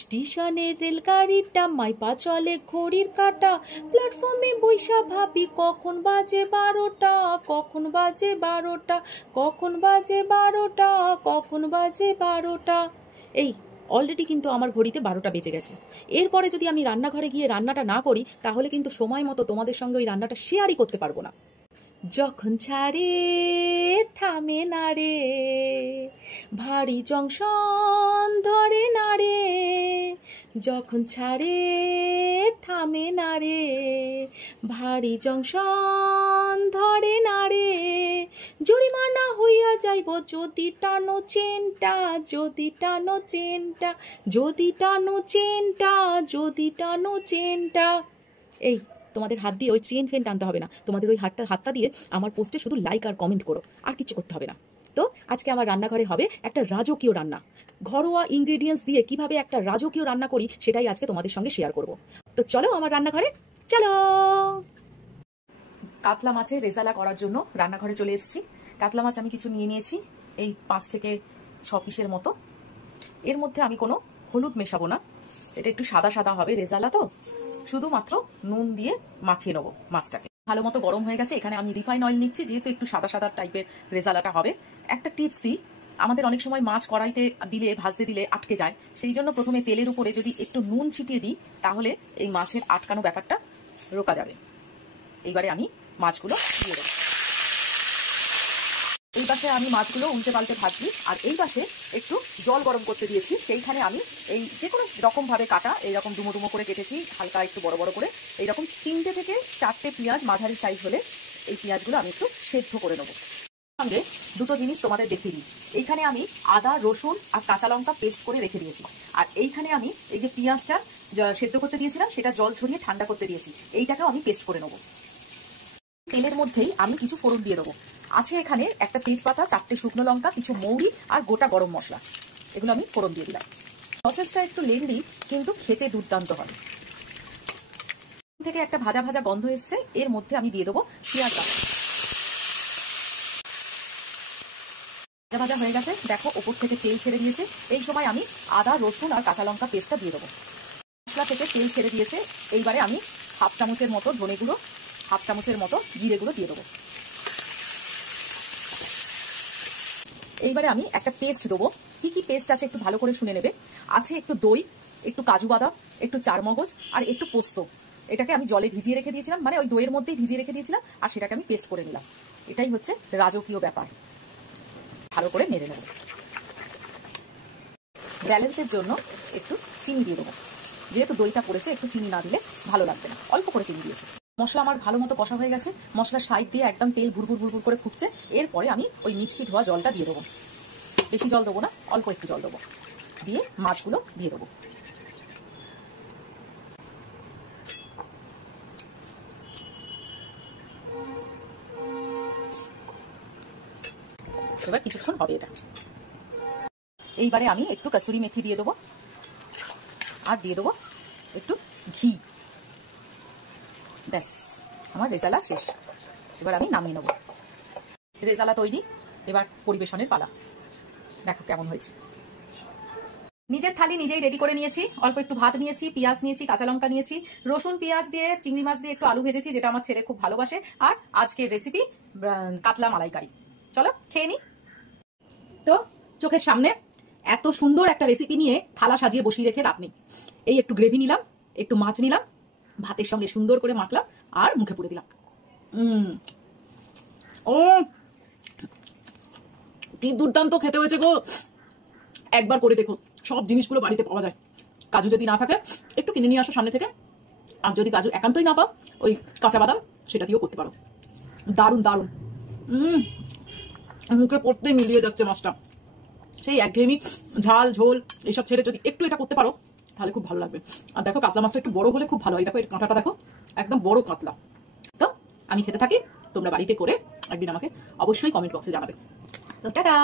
স্টেশনের রেলগাড়িটা মাইপা চলে ঘড়ির কাঁটা, প্ল্যাটফর্মে বৈশা ভাবি কখন বাজে 12টা, কখন বাজে 12টা, কখন বাজে 12টা, কখন বাজে 12টা। এই অলরেডি কিন্তু আমার ঘড়িতে 12টা বেজে গেছে। এরপরে যদি আমি রান্নাঘরে গিয়ে রান্নাটা না করি তাহলে কিন্তু সময় মতো তোমাদের সঙ্গে ওই রান্নাটা শেয়ারই করতে পারবো না। যখন ছাড়ে থামে না রে, ভারী জংশন ধরে না রে, যখন ছাড়ে থামে না রে, ভারী জংশন ধরে না রে, জরিমানা হইয়া যাইব যদি টানো চেনটা, যদি টানো চেনটা, যদি টানো চেনটা, যদি টানো চেনটা। এই তোমাদের হাত দিয়ে ওই চেন ফেন টানতে হবে না, তোমাদের ওই হাতটা দিয়ে আমার পোস্টে শুধু লাইক আর কমেন্ট করো, আর কিছু করতে হবে না। তো আজকে আমার রান্নাঘরে হবে একটা রাজকীয় রান্না। ঘরোয়া ইনগ্রিডিয়েন্টস দিয়ে কিভাবে একটা রাজকীয় রান্না করি সেটাই আজকে তোমাদের সঙ্গে শেয়ার করব। তো চলো আমার রান্নাঘরে, চলো। কাতলা মাছের রেজালা করার জন্য রান্নাঘরে চলে এসেছি। কাতলা মাছ আমি কিছু নিয়ে নিয়েছি, এই 5 থেকে 6 পিসের মতো। এর মধ্যে আমি কোনো হলুদ মেশাবো না, এটা একটু সাদা সাদা হবে রেজালা, তো শুধুমাত্র নুন দিয়ে মাখিয়ে নেবো মাছটাকে। ভালো মতো গরম হয়ে গেছে, এখানে আমি রিফাইন অয়েল নিচ্ছি যেহেতু একটু সাদা সাদা টাইপের রেজালাটা হবে। একটা টিপস দিই, আমাদের অনেক সময় মাছ কড়াইতে দিলে, ভাজতে দিলে আটকে যায়, সেই জন্য প্রথমে তেলের উপরে যদি একটু নুন ছিটিয়ে দিই তাহলে এই মাছের আটকানো ব্যাপারটা রোকা যাবে। এইবারে আমি মাছগুলো দিয়ে দেবো। এই পাশে আমি মাছগুলো উল্টে পাল্টে ভাজছি, আর এই পাশে একটু জল গরম করতে দিয়েছি। সেইখানে আমি এই যে কোনো রকমভাবে কাটা এইরকম ডুমো ডুমো করে কেটেছি, হালকা একটু বড় বড় করে। এইরকম 3টে থেকে 4টে পেঁয়াজ মাঝারি সাইজ হলে এই পেঁয়াজগুলো আমি একটু সেদ্ধ করে নেবো। সঙ্গে দুটো জিনিস তোমাদের দেখিয়ে দিই, এইখানে আমি আদা, রসুন আর কাঁচা লঙ্কা পেস্ট করে রেখে দিয়েছি, আর এইখানে আমি এই যে পেঁয়াজটা সেদ্ধ করতে দিয়েছিলাম সেটা জল ঝরিয়ে ঠান্ডা করতে দিয়েছি, এইটাকেও আমি পেস্ট করে নেবো। তেলের মধ্যেই আমি কিছু ফোড়ন দিয়ে দেবো। আছে এখানে একটা তেজপাতা, 4টে শুকনো লঙ্কা, কিছু মৌরি আর গোটা গরম মশলা, এগুলো আমি ফোড়ন দিয়ে দিলাম। প্রসেসটা একটু লেন্দি কিন্তু খেতে দুর্দান্ত হয়। থেকে একটা ভাজা ভাজা গন্ধ এসছে, এর মধ্যে আমি দিয়ে দেবো পেঁয়াজ বাটা। ভাজা ভাজা হয়ে গেছে, দেখো ওপর থেকে তেল ছেড়ে দিয়েছে। এই সময় আমি আদা, রসুন আর কাঁচা লঙ্কা পেস্টটা দিয়ে দেবো। মশলা থেকে তেল ছেড়ে দিয়েছে, এইবারে আমি 1/2 চামচের মতো ধনে গুঁড়ো, 1/2 চামচের মতো জিরে গুঁড়ো দিয়ে দেবো। এইবারে আমি একটা পেস্ট দেবো। কি কি পেস্ট আছে একটু ভালো করে শুনে নেবে। আছে একটু দই, একটু কাজু বাদাম, একটু চারমগজ আর একটু পোস্ত। এটাকে আমি জলে ভিজিয়ে রেখে দিয়েছিলাম, মানে ওই দইয়ের মধ্যেই ভিজিয়ে রেখে দিয়েছিলাম, আর সেটাকে আমি পেস্ট করে নিলাম। এটাই হচ্ছে রাজকীয় ব্যাপার। ভালো করে নেড়ে নেব। ব্যালেন্সের জন্য একটু চিনি দিয়ে দেবো, যেহেতু দইটা পড়েছে একটু চিনি না দিলে ভালো লাগবে না, অল্প করে চিনি দিয়েছি। মশলা আমার ভালো মতো কষা হয়ে গেছে, মশলার সাইড দিয়ে একদম তেল ভুরভুর ভুরভুর করে ফুটছে। এরপরে আমি ওই মিক্সি ধোয়া জলটা দিয়ে দেবো। বেশি জল দেবো না, অল্প একটু জল দেবো, দিয়ে মাছগুলো দিয়ে দেবো। এবার কিছুক্ষণ হবে এটা। এইবারে আমি একটু কাসুরি মেথি দিয়ে দেবো, আর দিয়ে দেবো একটু ঘি। ব্যাস, আমার রেজালা শেষ। এবার আমি নামিয়ে নেব। রেজালা তৈরি, এবার পরিবেশনের পালা। দেখো কেমন হয়েছে। নিজের থালি নিজেই রেডি করে নিয়েছি। অল্প একটু ভাত নিয়েছি, পেঁয়াজ নিয়েছি, কাঁচা লঙ্কা নিয়েছি, রসুন পেঁয়াজ দিয়ে চিংড়ি মাছ দিয়ে একটু আলু ভেজেছি, যেটা আমার ছেলে খুব ভালোবাসে। আর আজকের রেসিপি কাতলা মালাইকারি। চলো খেয়ে নি। তো চোখের সামনে এত সুন্দর একটা রেসিপি নিয়ে থালা সাজিয়ে বসিয়ে রেখে লাভ নেই। এই একটু গ্রেভি নিলাম, একটু মাছ নিলাম, ভাতের সঙ্গে সুন্দর করে মাখলাম আর মুখে পুরে দিলাম। ও কি দুর্দান্ত খেতে হয়েছে গো, একবার করে দেখো। সব জিনিসগুলো বাড়িতে পাওয়া যায়, কাজু যদি না থাকে একটু কিনে নিয়ে আসো সামনে থেকে, আর যদি কাজু একান্তই না পাও ওই কাঁচা বাদাম সেটা দিয়েও করতে পারো। দারুণ দারুণ। মুখে পড়তেই মিলিয়ে যাচ্ছে মাছটা। সেই একঘেয়েমি ঝাল ঝোল এইসব ছেড়ে যদি একটু এটা করতে পারো তাহলে খুব ভালো লাগবে। আর দেখো কাতলা মাছটা একটু বড় হলে খুব ভালো হয়। দেখো এর কাঁটাটা দেখো, একদম বড় কাতলা। তো আমি খেতে থাকি, তোমরা বাড়িতে করে একদিন আমাকে অবশ্যই কমেন্ট বক্সে জানাবে। তো টাটা।